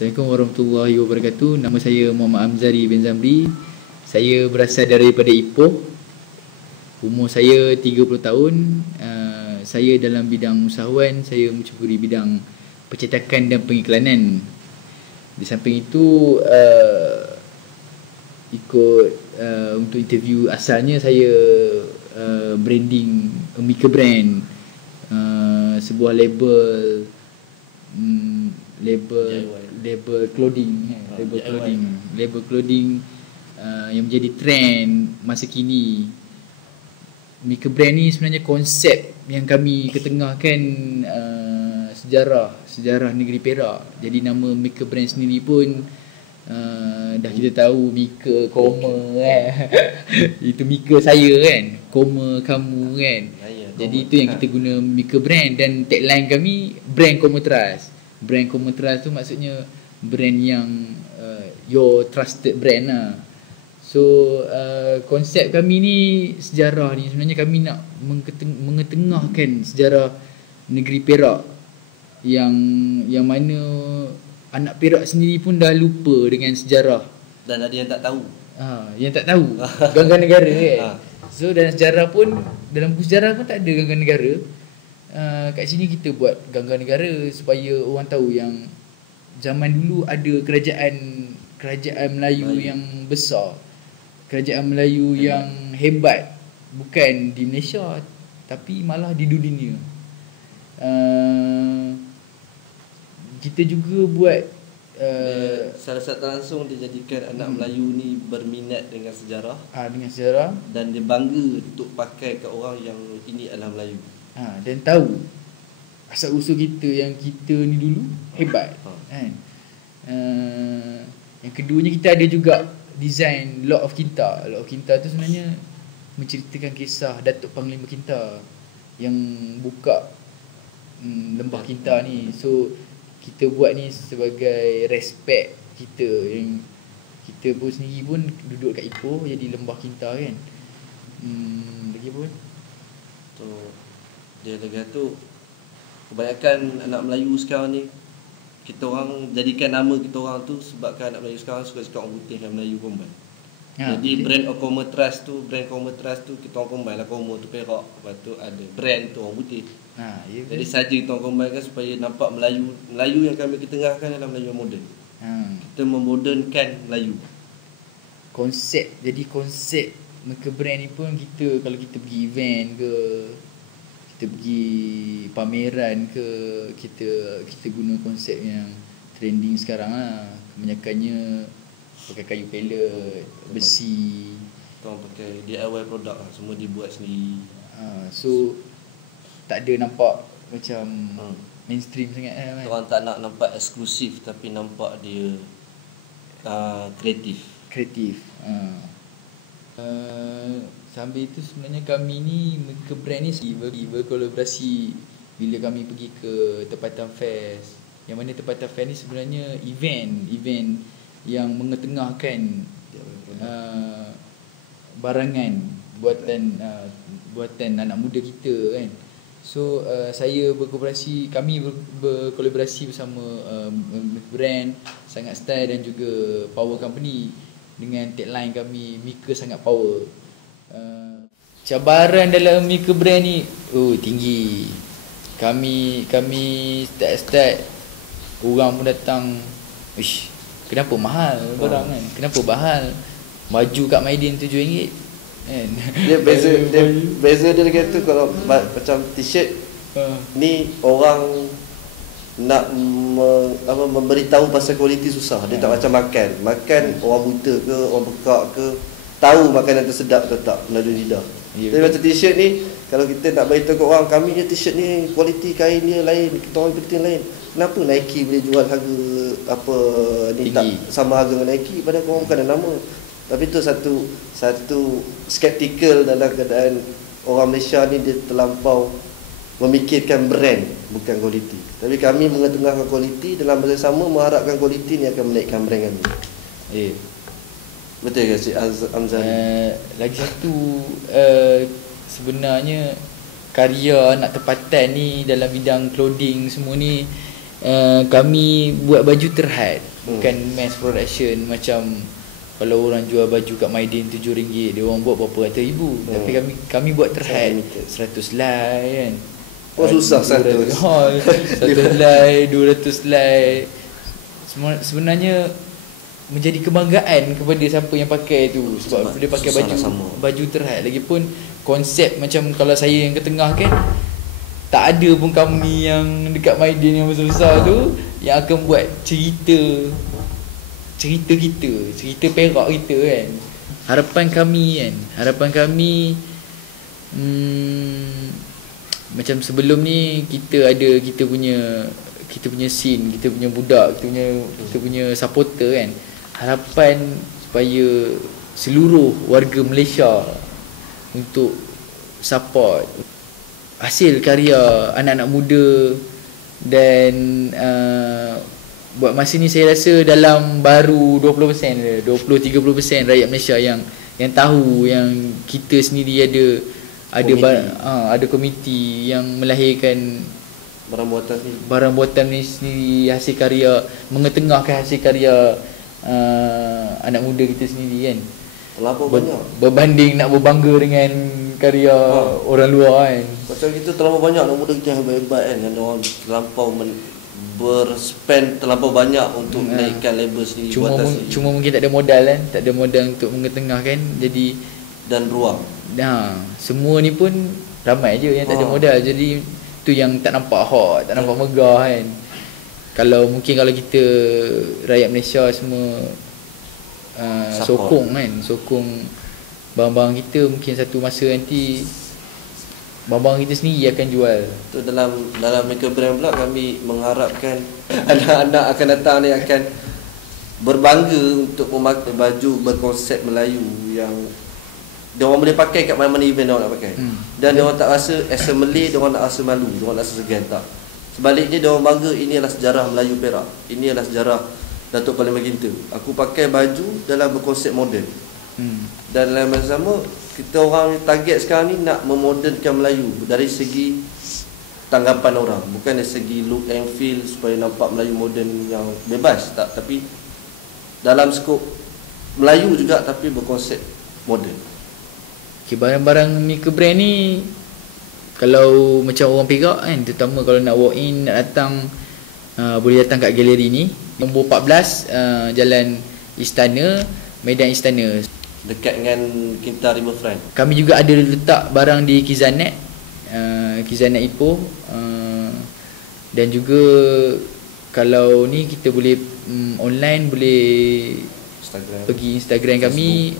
Assalamualaikum warahmatullahi wabarakatuh. Nama saya Muhammad Amzari bin Zamri. Saya berasal daripada Ipoh. Umur saya 30 tahun. Saya dalam bidang usahawan. Saya menceburi bidang percetakan dan pengiklanan. Di samping itu untuk interview asalnya saya branding Mika Brand, sebuah label clothing, label clothing yang menjadi trend masa kini. Mika Brand ni sebenarnya konsep yang kami ketengahkan sejarah negeri Perak. Jadi nama Mika Brand sendiri pun dah kita tahu Mika, koma kan. Itu Mika saya kan, koma kamu kan. Jadi itu yang kita guna Mika Brand, dan tagline kami brand Koma Trust. Brand Koma Trust tu maksudnya brand yang your trusted brand lah. So konsep kami ni, sejarah ni sebenarnya kami nak mengetengahkan sejarah negeri Perak yang mana anak Perak sendiri pun dah lupa dengan sejarah. Dan ada yang tak tahu. Yang tak tahu ganggang negara kan. So dalam sejarah pun, dalam buku sejarah pun tak ada ganggang negara. Kat sini kita buat ganggang negara supaya orang tahu yang zaman dulu ada kerajaan Melayu yang besar, kerajaan Melayu yang hebat, bukan di Malaysia tapi malah di dunia. Kita juga buat secara tak langsung dijadikan anak Melayu ni berminat dengan sejarah. Dengan sejarah, dan dia bangga untuk pakai ke orang yang ini adalah Melayu. Dan tahu asal usul kita yang kita ni dulu hebat kan. Yang keduanya, kita ada juga design Lord of Kinta. Lord of Kinta tu sebenarnya menceritakan kisah Datuk Panglima Kinta yang buka lembah Kinta ni. So kita buat ni sebagai respect kita, yang kita pun sendiri pun duduk kat Ipoh, jadi lembah Kinta kan. Lagi pun tu dia lagi tu, kebanyakan anak Melayu sekarang ni, kita orang jadikan nama kita orang tu sebabkan anak Melayu sekarang suka cakap orang putih dan Melayu combine. Jadi betul. Brand Koma Trust tu kita orang combine lah. Koma tu Perak, lepas tu ada brand tu orang putih. Jadi saja kita orang combine kan supaya nampak Melayu yang kami ketengahkan adalah Melayu yang moden. Kita memodernkan Melayu. Jadi konsep Mika Brand ni pun, kita kalau kita pergi event ke, kita pergi pameran ke, kita guna konsep yang trending sekarang lah. Kebanyakannya pakai kayu pellet, besi. Kita orang pakai DIY produk lah, semua dibuat sendiri. So tak ada nampak macam mainstream sangat kan. Orang tak nak nampak eksklusif, tapi nampak dia kreatif. Sambil itu sebenarnya kami ni Mika Brand ni berkolaborasi bila kami pergi ke Tempatan Fest. Yang mana Tempatan Fest ni sebenarnya event yang mengetengahkan barangan buatan anak muda kita kan. So kami berkolaborasi bersama brand Sangat Style dan juga Power Company dengan tagline kami Mika Sangat Power. Cabaran dalam Mika Brand ni tinggi. Kami start orang pun datang, kenapa mahal barang kan? Kenapa mahal? Baju kat Maidin RM7 kan. Dia beza dia lagi tu, kalau macam t-shirt ni orang nak memberitahu pasal kualiti susah. Dia tak macam makan orang buta ke, orang pekak ke, tahu makanan tu sedap atau tak melalui lidah. Tapi macam t-shirt ni, kalau kita nak beritahu ke orang, kami je t-shirt ni kualiti kain dia lain, kita orang kualiti lain. Kenapa Nike boleh jual harga apa ni tinggi, tak sama harga dengan Nike, padahal korang bukan ada nama. Tapi tu satu skeptikal dalam keadaan orang Malaysia ni, dia terlampau memikirkan brand bukan kualiti. Tapi kami mengetengahkan kualiti, dalam masa sama mengharapkan kualiti ni akan menaikkan brand kami. Betul ke Cik Amzan? Lagi satu, sebenarnya karya anak tempatan ni dalam bidang clothing semua ni, kami buat baju terhad, bukan mass production macam kalau orang jual baju kat Maidin RM7 dia orang buat berapa ratus ribu. Tapi kami buat terhad 100 helai kan. Susah 100. 100 helai, 200 helai. Sebenarnya menjadi kebanggaan kepada siapa yang pakai tu, sebab dia pakai baju terhad. Lagipun konsep macam kalau saya yang ke tengah kan, tak ada pun company yang dekat Maidin yang besar-besar tu yang akan buat cerita Perak kita kan. Harapan kami macam sebelum ni kita punya scene, kita punya budak, kita punya supporter kan. Harapan supaya seluruh warga Malaysia untuk support hasil karya anak-anak muda. Dan buat masa ni saya rasa dalam baru 20%, 20-30% rakyat Malaysia yang tahu yang kita sendiri ada komiti yang melahirkan barang buatan ni sendiri, hasil karya, mengetengahkan hasil karya anak muda kita sendiri kan. Terlampau banyak berbanding nak berbangga dengan karya orang luar kan. Macam kita terlampau banyak anak muda kita hebat-hebat kan, dan orang terlampau berspend terlampau banyak untuk menaikkan label sendiri. Cuma mungkin tak ada modal kan, tak ada modal untuk mengetengahkan, jadi dan ruang. Semua ni pun ramai je yang tak ada modal, jadi tu yang tak nampak hot, tak nampak megah kan. Kalau kita rakyat Malaysia semua sokong barang-barang kita, mungkin satu masa nanti barang-barang kita sendiri akan jual. Tu dalam Maker Brand pula kami mengharapkan anak-anak akan datang ni akan berbangga untuk memakai baju berkonsep Melayu yang dia orang boleh pakai kat mana-mana event dia orang nak pakai. Dan dia orang tak rasa as a Malay, dia orang tak rasa malu, dia orang tak rasa segan, tak. Sebaliknya dia orang bangga, ini adalah sejarah Melayu Perak. Ini adalah sejarah Datuk Khalil Maginter. Aku pakai baju dalam berkonsep moden. Dan dalam masa sama kita orang target sekarang ni nak memodernkan Melayu dari segi tanggapan orang, bukan dari segi look and feel supaya nampak Melayu moden yang bebas, tak, tapi dalam skop Melayu juga tapi berkonsep moden. Barang-barang Maker Brand ni kalau macam orang Perak kan, terutama kalau nak walk in, nak datang, boleh datang kat galeri ni, nombor 14, Jalan Istana, Medan Istana, dekat dengan Kinta Riverfront. Kami juga ada letak barang di Kizanet, Kizanet Ipoh, dan juga kalau ni kita boleh online, boleh pergi Instagram kami,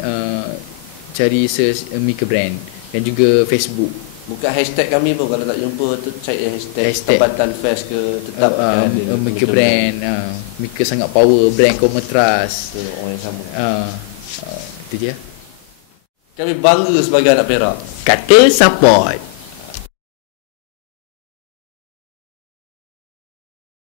cari search Maker Brand, dan juga Facebook. Buka hashtag kami pun, kalau tak jumpa tu cari hashtag Tempatan Fest ke, tetap ada Maker Brand. Maker sangat power, brand common trust. Tu orang yang sama. Itu je. Kami bangga sebagai anak Perak. Kata support.